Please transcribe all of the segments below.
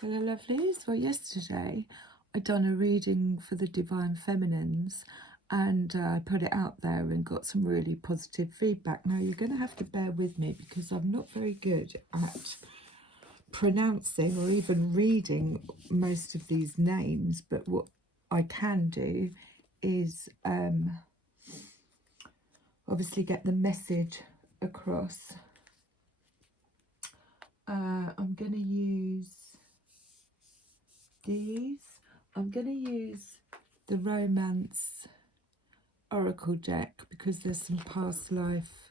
Hello lovelies. Well, yesterday I'd done a reading for the Divine Feminines and I put it out there and got some really positive feedback. Now you're going to have to bear with me because I'm not very good at pronouncing or even reading most of these names, but what I can do is obviously get the message across. I'm going to use these. I'm going to use the Romance Oracle deck because there's some past life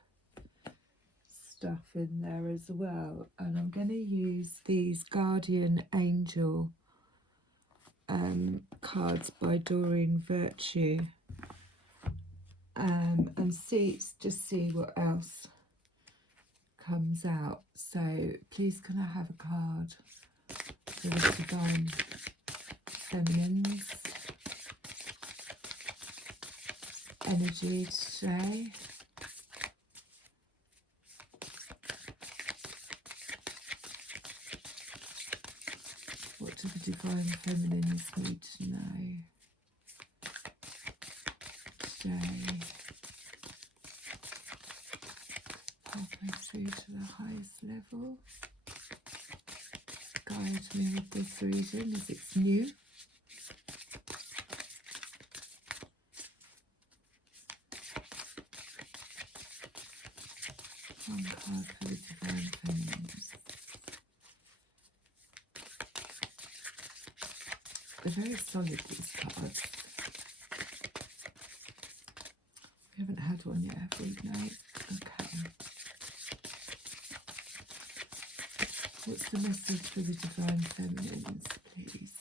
stuff in there as well, and I'm going to use these Guardian Angel cards by Doreen Virtue and just see what else comes out. So please can I have a card for the Divine Feminines energy today? What do the Divine Feminines need to know today? Halfway through to the highest level. Guide me with this reading as it's new. One card for the Divine Feminines. They're very solid, these cards. We haven't had one yet, have we? No. Okay. What's the message for the Divine Feminines, please?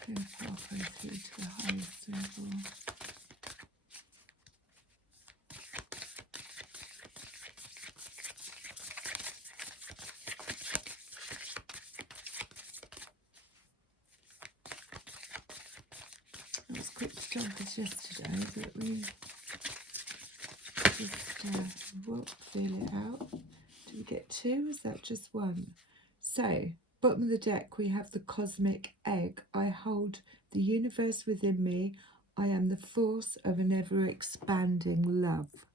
Clear pathway through to the highest level. It was quick to jump as yesterday, but we just won't feel it out. Do we get two? Is that just one? So, bottom of the deck, we have the cosmic egg. I hold the universe within me. I am the force of an ever-expanding love.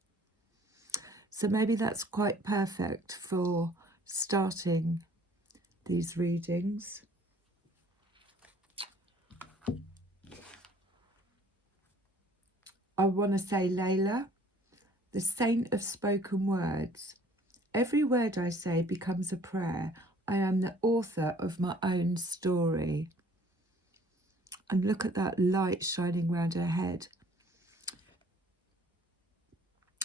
So maybe that's quite perfect for starting these readings. I want to say Layla, the saint of spoken words. Every word I say becomes a prayer. I am the author of my own story. And look at that light shining around her head.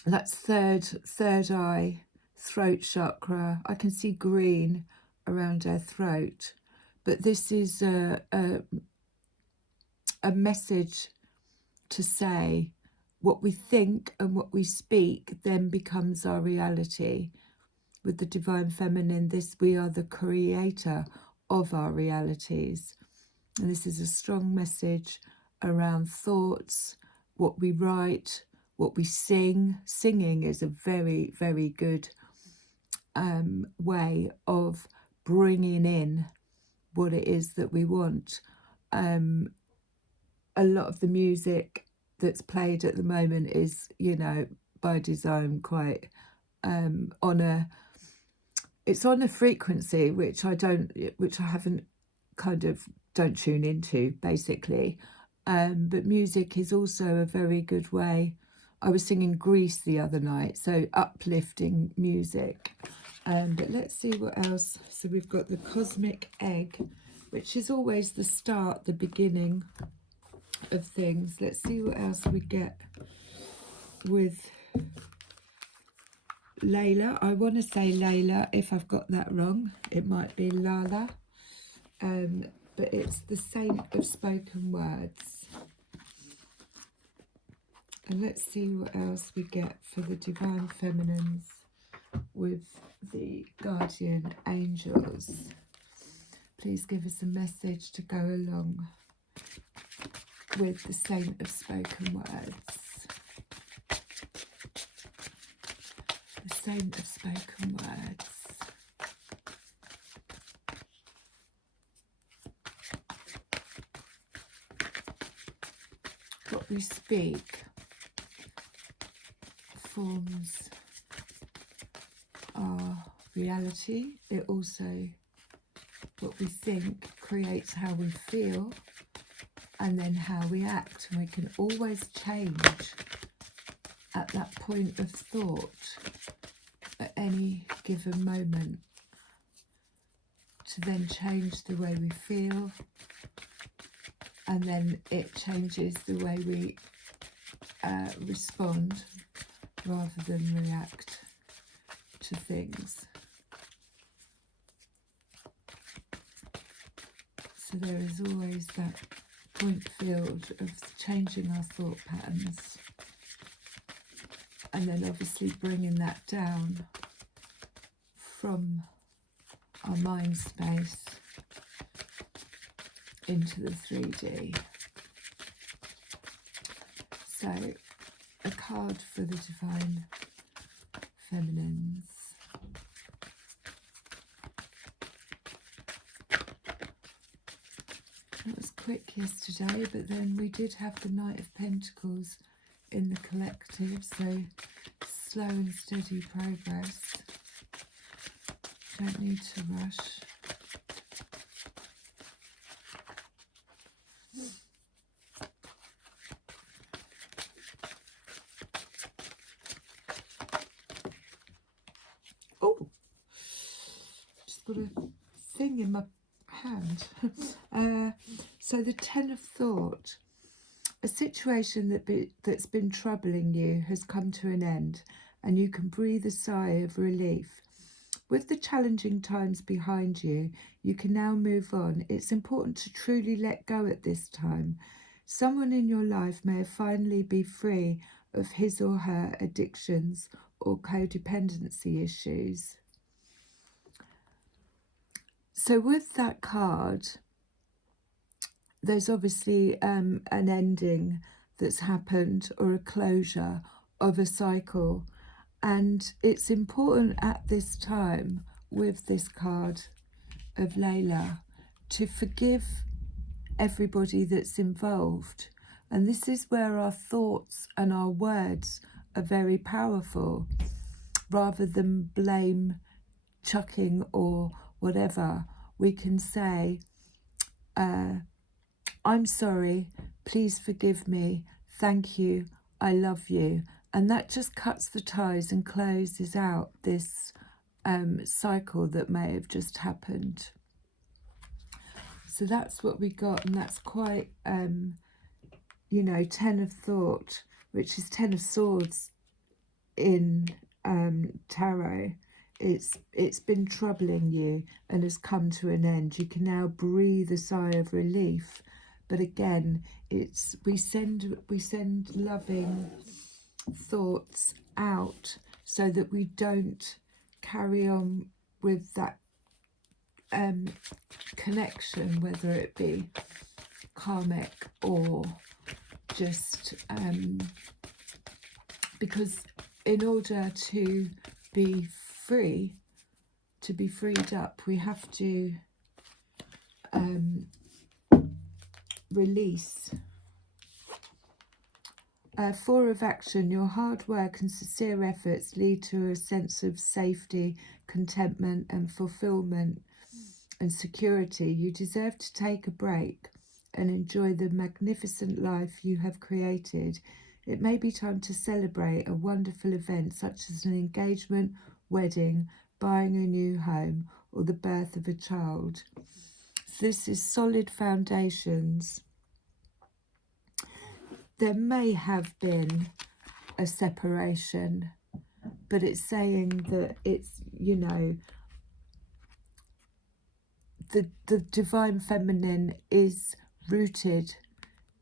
That's third eye, throat chakra. I can see green around her throat. But this is a message to say what we think and what we speak then becomes our reality. With the Divine Feminine, we are the creator of our realities. And this is a strong message around thoughts, what we write, what we sing. Singing is a very, very good way of bringing in what it is that we want. A lot of the music that's played at the moment is, you know, by design quite it's on a frequency which I haven't don't tune into basically. But music is also a very good way. I was singing Grease the other night, so uplifting music. But let's see what else. So we've got the cosmic egg, which is always the start, the beginning of things. Let's see what else we get with Layla. I want to say Layla. If I've got that wrong, it might be Lala. But it's the saint of spoken words. And let's see what else we get for the Divine Feminines with the Guardian Angels. Please give us a message to go along with the saint of spoken words. The saint of spoken words. what we speak forms our reality. It also, what we think creates how we feel, and then how we act. And we can always change at that point of thought at any given moment to then change the way we feel, and then it changes the way we respond rather than react to things. So there is always that point field of changing our thought patterns, and then obviously bringing that down from our mind space into the 3D. So, a card for the Divine Feminines. It was quick yesterday, but then we did have the Knight of Pentacles in the collective, so slow and steady progress. Don't need to rush. Oh, just got a thing in my hand. So the Ten of Thought. A situation that's been troubling you has come to an end, and you can breathe a sigh of relief. With the challenging times behind you, you can now move on. It's important to truly let go at this time. Someone in your life may finally be free of his or her addictions or codependency issues. So with that card, there's obviously an ending that's happened, or a closure of a cycle. And it's important at this time with this card of Layla to forgive everybody that's involved. And this is where our thoughts and our words are very powerful. Rather than blame, chucking or whatever, we can say, I'm sorry, please forgive me, thank you, I love you. And that just cuts the ties and closes out this cycle that may have just happened. So that's what we got, and that's quite, you know, Ten of Thought, which is Ten of Swords in tarot. It's been troubling you and has come to an end. You can now breathe a sigh of relief. But again, it's we send loving thoughts out so that we don't carry on with that connection, whether it be karmic or just because in order to be free, to be freed up, we have to release. Four of Action. Your hard work and sincere efforts lead to a sense of safety, contentment and fulfillment and security. You deserve to take a break and enjoy the magnificent life you have created. It may be time to celebrate a wonderful event such as an engagement, wedding, buying a new home or the birth of a child. This is solid foundations. There may have been a separation, but it's saying that it's, you know, the Divine Feminine is rooted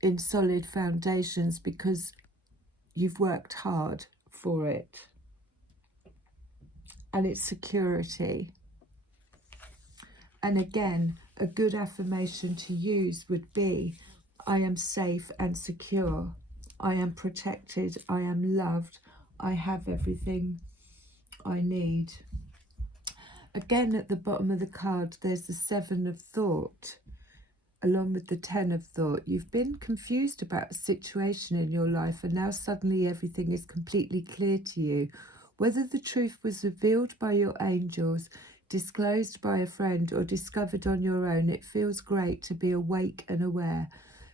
in solid foundations because you've worked hard for it. And it's security. And again, a good affirmation to use would be, I am safe and secure. I am protected. I am loved. I have everything I need. Again, at the bottom of the card, there's the Seven of Thought. along with the 10 of thought, you've been confused about a situation in your life, and now suddenly everything is completely clear to you. Whether the truth was revealed by your angels, disclosed by a friend, or discovered on your own, it feels great to be awake and aware.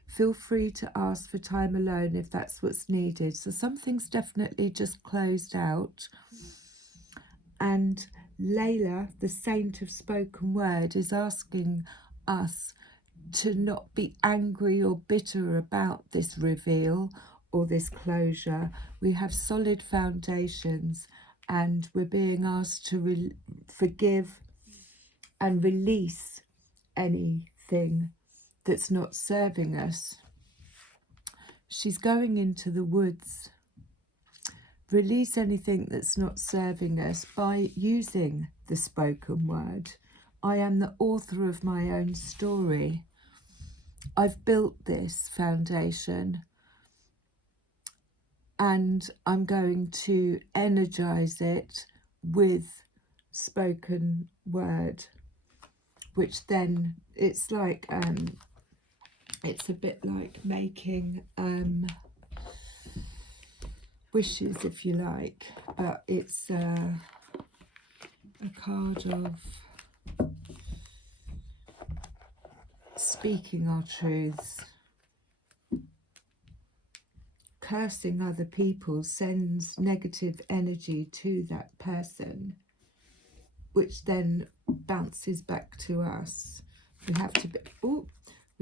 Feel free to ask for time alone if that's what's needed. So something's definitely just closed out. And Layla, the saint of spoken word, is asking us to not be angry or bitter about this reveal or this closure. We have solid foundations, and we're being asked to forgive and release anything that's not serving us. She's going into the woods. Release anything that's not serving us by using the spoken word. I am the author of my own story. I've built this foundation, and I'm going to energize it with spoken word, which then it's like it's a bit like making wishes, if you like, but it's a card of speaking our truths. Cursing other people sends negative energy to that person, which then bounces back to us. We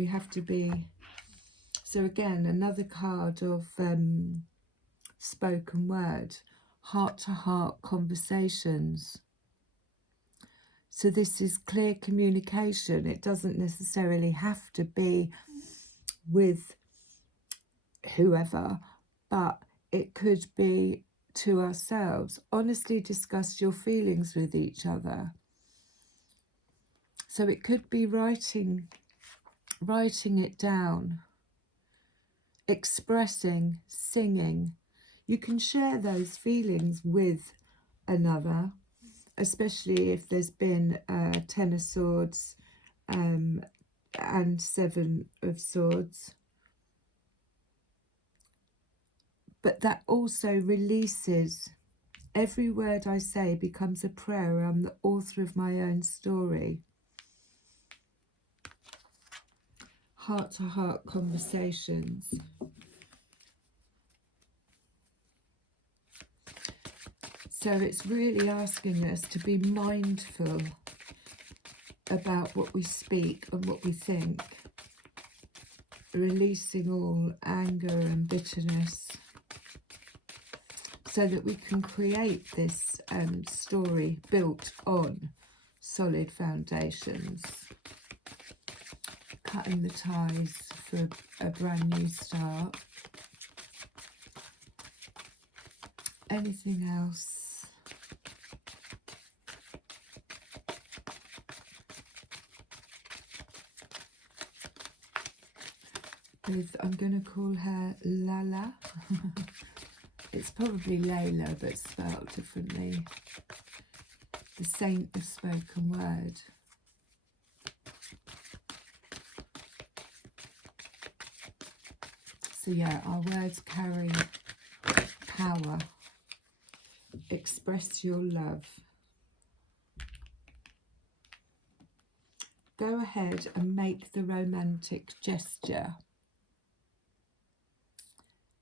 have to be, so again, another card of spoken word, heart-to-heart conversations. So this is clear communication. It doesn't necessarily have to be with whoever, but it could be to ourselves. Honestly discuss your feelings with each other. So it could be writing it down, expressing, singing. You can share those feelings with another, especially if there's been 10 of swords and 7 of swords. But that also releases. Every word I say becomes a prayer. I'm the author of my own story. Heart-to-heart conversations. So it's really asking us to be mindful about what we speak and what we think, releasing all anger and bitterness, so that we can create this story built on solid foundations. Cutting the ties for a brand new start. Anything else? I'm going to call her Lala. It's probably Layla, but spelled differently. The saint of spoken word. So yeah, our words carry power. Express your love. Go ahead and make the romantic gesture.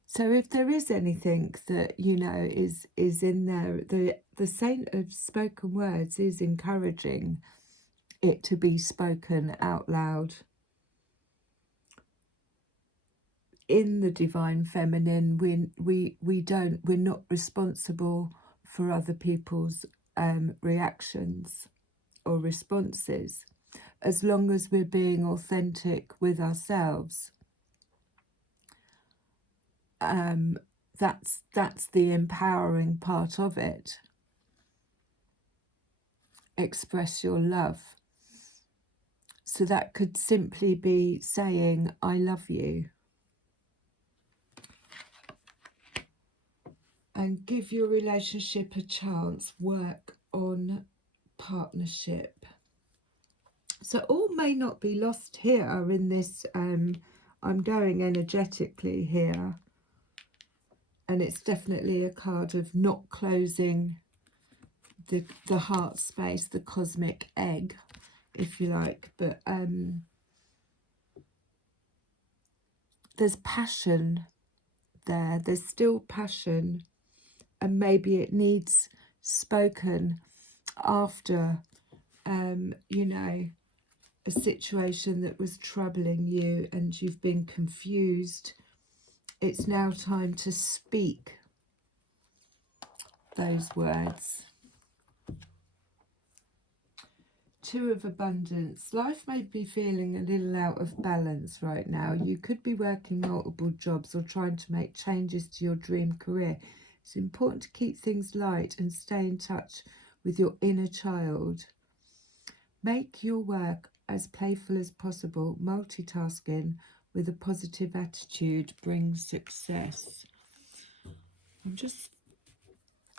So if there is anything that, you know, is in there, the saint of spoken words is encouraging it to be spoken out loud. In the divine feminine, we're not responsible for other people's reactions or responses, as long as we're being authentic with ourselves. That's the empowering part of it. Express your love. So that could simply be saying, I love you. And give your relationship a chance. Work on partnership. So all may not be lost here in this, I'm going energetically here. And it's definitely a card of not closing the heart space, the cosmic egg, if you like. But there's passion there. There's still passion. And maybe it needs spoken after, you know, a situation that was troubling you and you've been confused. It's now time to speak those words. Two of Abundance. Life may be feeling a little out of balance right now. You could be working multiple jobs or trying to make changes to your dream career. It's important to keep things light and stay in touch with your inner child. Make your work as playful as possible. Multitasking with a positive attitude brings success. I'm just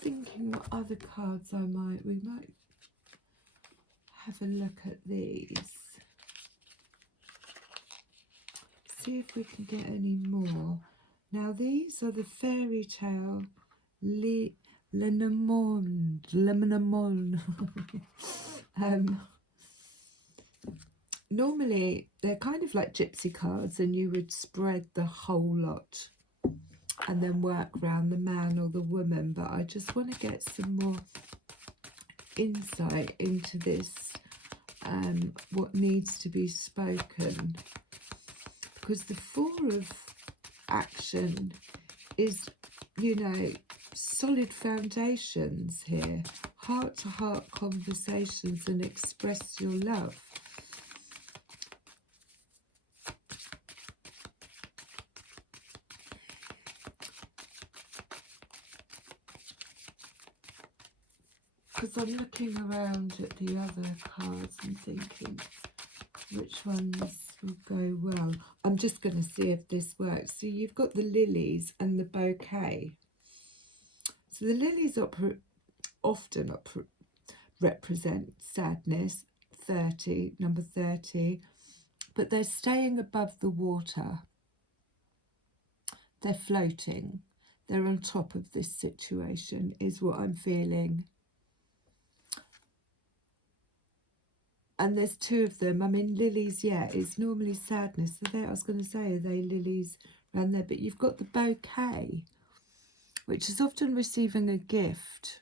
thinking what other cards we might have a look at these. See if we can get any more. Now these are the fairy tale Lenormand. Normally they're kind of like gypsy cards, and you would spread the whole lot and then work around the man or the woman, but I just want to get some more insight into this, what needs to be spoken, because the Four of Action is, you know, solid foundations here, heart-to-heart conversations, and express your love. Because I'm looking around at the other cards and thinking which ones will go well. I'm just going to see if this works. So you've got the lilies and the bouquet. So the lilies often represent sadness, number 30, but they're staying above the water. They're floating. They're on top of this situation, is what I'm feeling. And there's two of them. I mean, lilies, yeah, it's normally sadness. So there, I was going to say, are they lilies around there? But you've got the bouquet, which is often receiving a gift.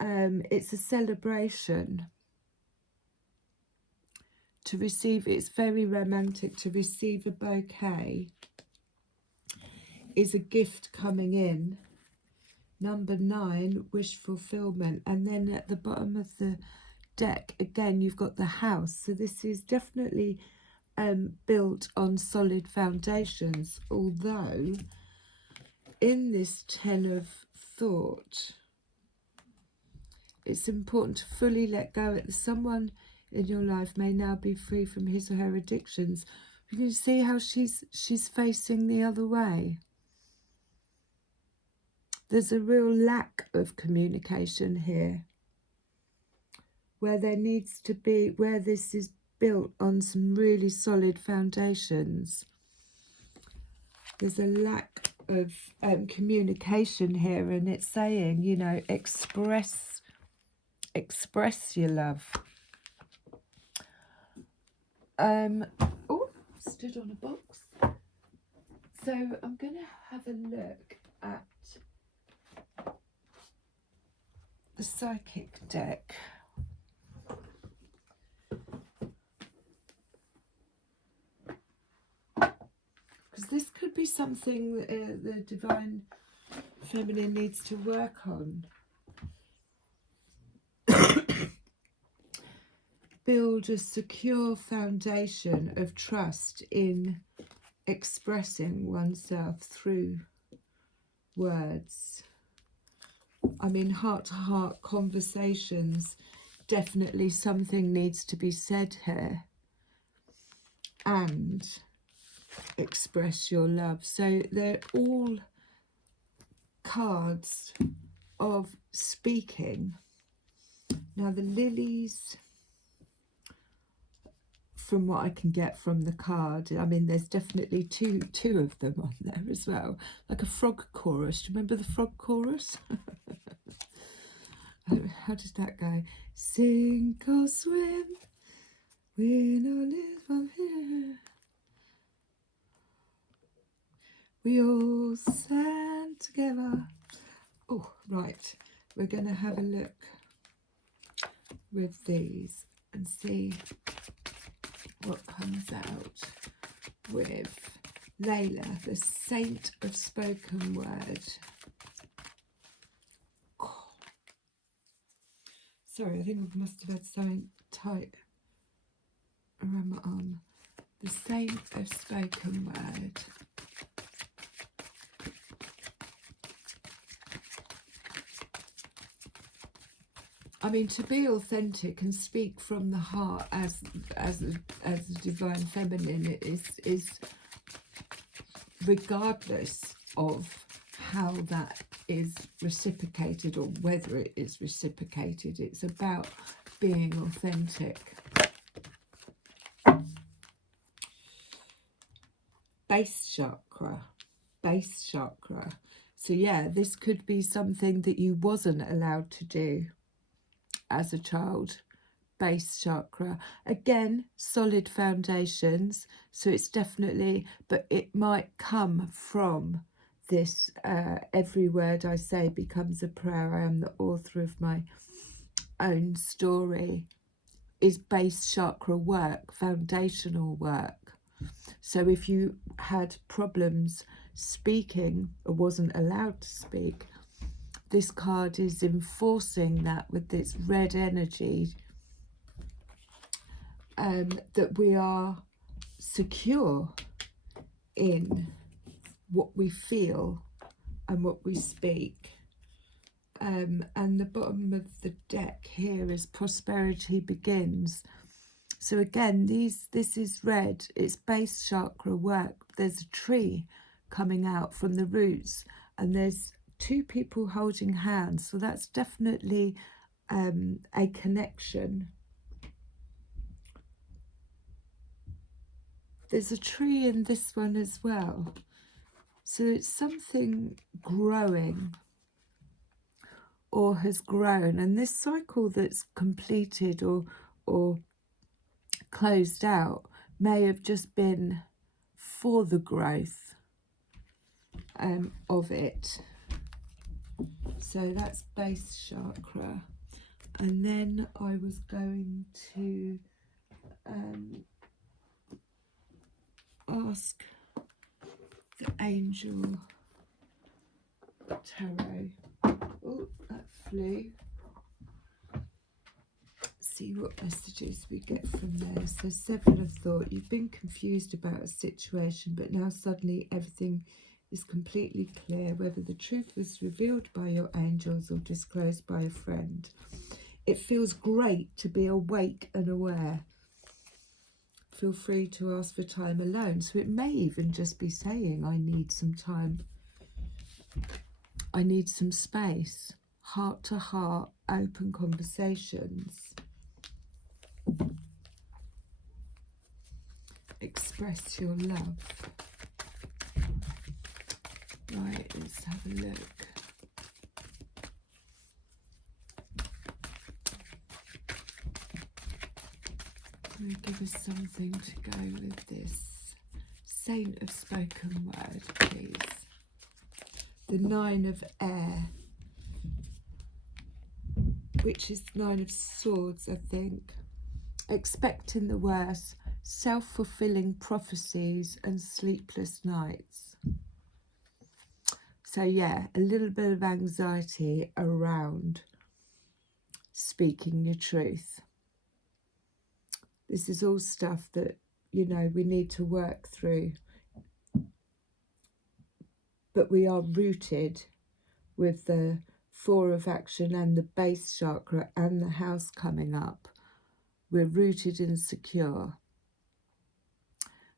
It's a celebration. To receive, it's very romantic. To receive a bouquet is a gift coming in. Number 9, wish fulfillment. And then at the bottom of the deck again, you've got the house. So this is definitely built on solid foundations, although in this 10 of thought, it's important to fully let go. Someone in your life may now be free from his or her addictions. You can see how she's facing the other way. There's a real lack of communication here, where there needs to be, where this is built on some really solid foundations. There's a lack of communication here, and it's saying, you know, express your love. Oh, stood on a box. So I'm going to have a look at the psychic deck. Because this could be something the Divine Feminine needs to work on. Build a secure foundation of trust in expressing oneself through words. I mean, heart-to-heart conversations, definitely something needs to be said here. And express your love. So they're all cards of speaking. Now the lilies, from what I can get from the card. I mean, there's definitely two of them on there as well, like a frog chorus. Do you remember the frog chorus? How did that go? Sink or swim, win or live from here. We all stand together. Oh, right. We're going to have a look with these and see what comes out with Layla, the Saint of Spoken Word. Oh. Sorry, I think I must have had something tight around my arm. The Saint of Spoken Word. I mean, to be authentic and speak from the heart as a divine feminine is regardless of how that is reciprocated or whether it is reciprocated. It's about being authentic. Base chakra. Base chakra. So yeah, this could be something that you wasn't allowed to do as a child. Base chakra, again, solid foundations, so it's definitely, but it might come from this every word I say becomes a prayer. I am the author of my own story, is base chakra work, foundational work. So if you had problems speaking or wasn't allowed to speak, this card is enforcing that with this red energy, that we are secure in what we feel and what we speak. And the bottom of the deck here is prosperity begins. So again, this is red. It's base chakra work. There's a tree coming out from the roots, and there's two people holding hands. So that's definitely a connection. There's a tree in this one as well. So it's something growing or has grown. And this cycle that's completed or closed out may have just been for the growth of it. So that's base chakra. And then I was going to ask the Angel Tarot. Oh, that flew. See what messages we get from there. So Seven of Thought. You've been confused about a situation, but now suddenly everything is completely clear, whether the truth was revealed by your angels or disclosed by a friend. It feels great to be awake and aware. Feel free to ask for time alone. So it may even just be saying, I need some time. I need some space. Heart to heart, open conversations. Express your love. Right, let's have a look. Give us something to go with this. Saint of Spoken Word, please. The Nine of Air, which is Nine of Swords, I think. Expecting the worst, self-fulfilling prophecies and sleepless nights. So yeah, a little bit of anxiety around speaking your truth. This is all stuff that, you know, we need to work through. But we are rooted with the Four of Action and the base chakra and the house coming up. We're rooted and secure.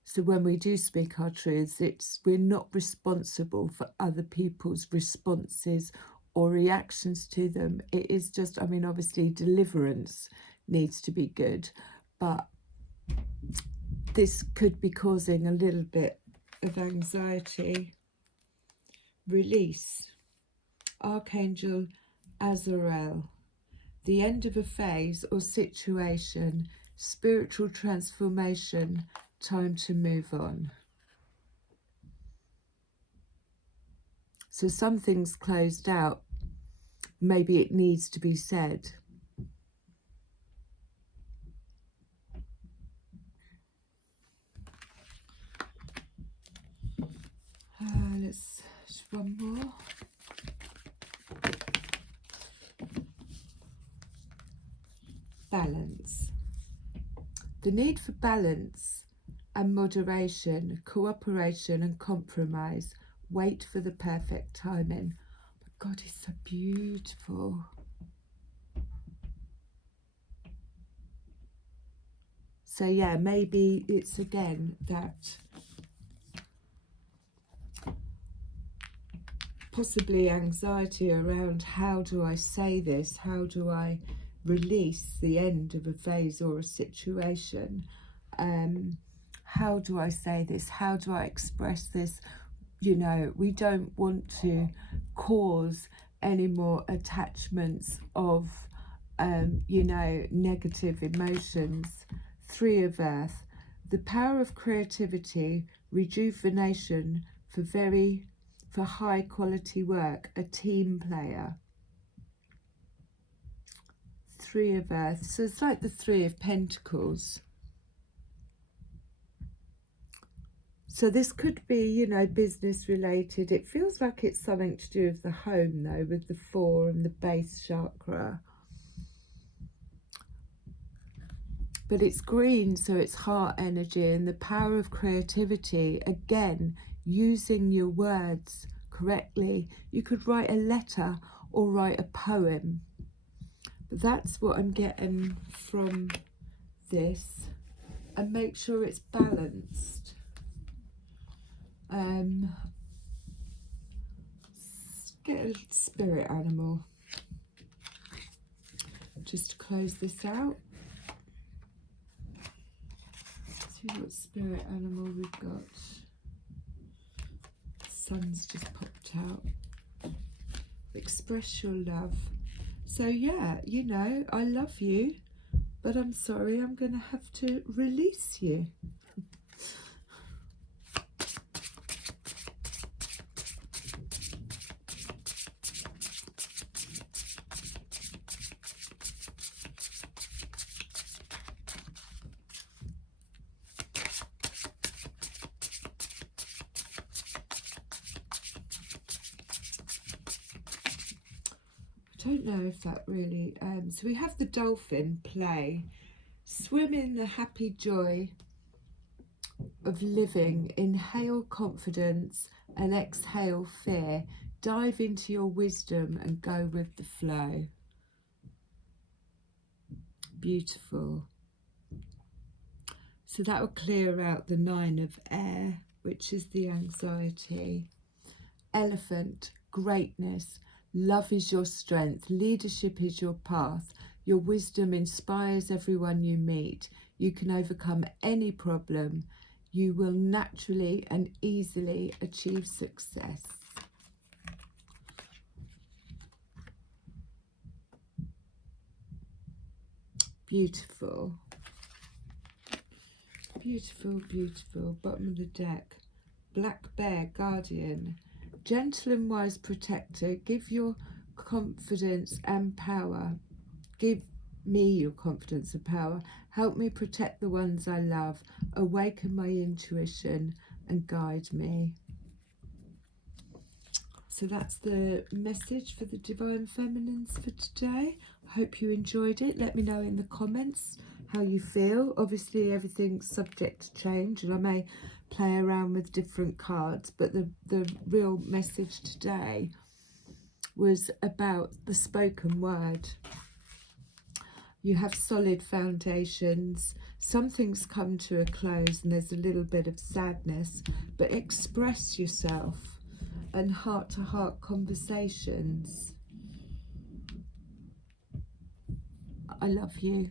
So when we do speak our truths, we're not responsible for other people's responses or reactions to them. It is just, I mean, obviously deliverance needs to be good, but this could be causing a little bit of anxiety. Release. Archangel Azrael. The end of a phase or situation. Spiritual transformation. Time to move on. So something's closed out. Maybe it needs to be said. Let's just one more. Balance. The need for balance and moderation, cooperation and compromise. Wait for the perfect timing. But God is so beautiful. So yeah, maybe it's again that possibly anxiety around how do I say this? How do I release the end of a phase or a situation? How do I say this? How do I express this? You know, we don't want to cause any more attachments of, you know, negative emotions. 3 of Earth. The power of creativity, rejuvenation for high quality work, a team player. 3 of Earth. So it's like the 3 of Pentacles. So this could be, you know, business related. It feels like it's something to do with the home though, with the 4 and the base chakra. But it's green, so it's heart energy and the power of creativity. Again, using your words correctly. You could write a letter or write a poem. But that's what I'm getting from this. And make sure it's balanced. Get a spirit animal. Just to close this out. See what spirit animal we've got. Sun's just popped out. Express your love. So yeah, you know, I love you, but I'm sorry, I'm going to have to release you. I don't know if that really, so we have the dolphin play, swim in the happy joy of living, inhale confidence and exhale fear, dive into your wisdom and go with the flow. Beautiful. So that will clear out the 9 of air, which is the anxiety. Elephant, greatness. Love is your strength. Leadership is your path. Your wisdom inspires everyone you meet. You can overcome any problem. You will naturally and easily achieve success. Beautiful. Beautiful, beautiful. Bottom of the deck. Black Bear, Guardian. Gentle and wise protector, give your confidence and power. Give me your confidence and power. Help me protect the ones I love. Awaken my intuition and guide me. So that's the message for the Divine Feminines for today. I hope you enjoyed it. Let me know in the comments how you feel. Obviously everything's subject to change and I may play around with different cards, but the real message today was about the spoken word. You have solid foundations. Something's come to a close and there's a little bit of sadness, but express yourself and heart-to-heart conversations. I love you.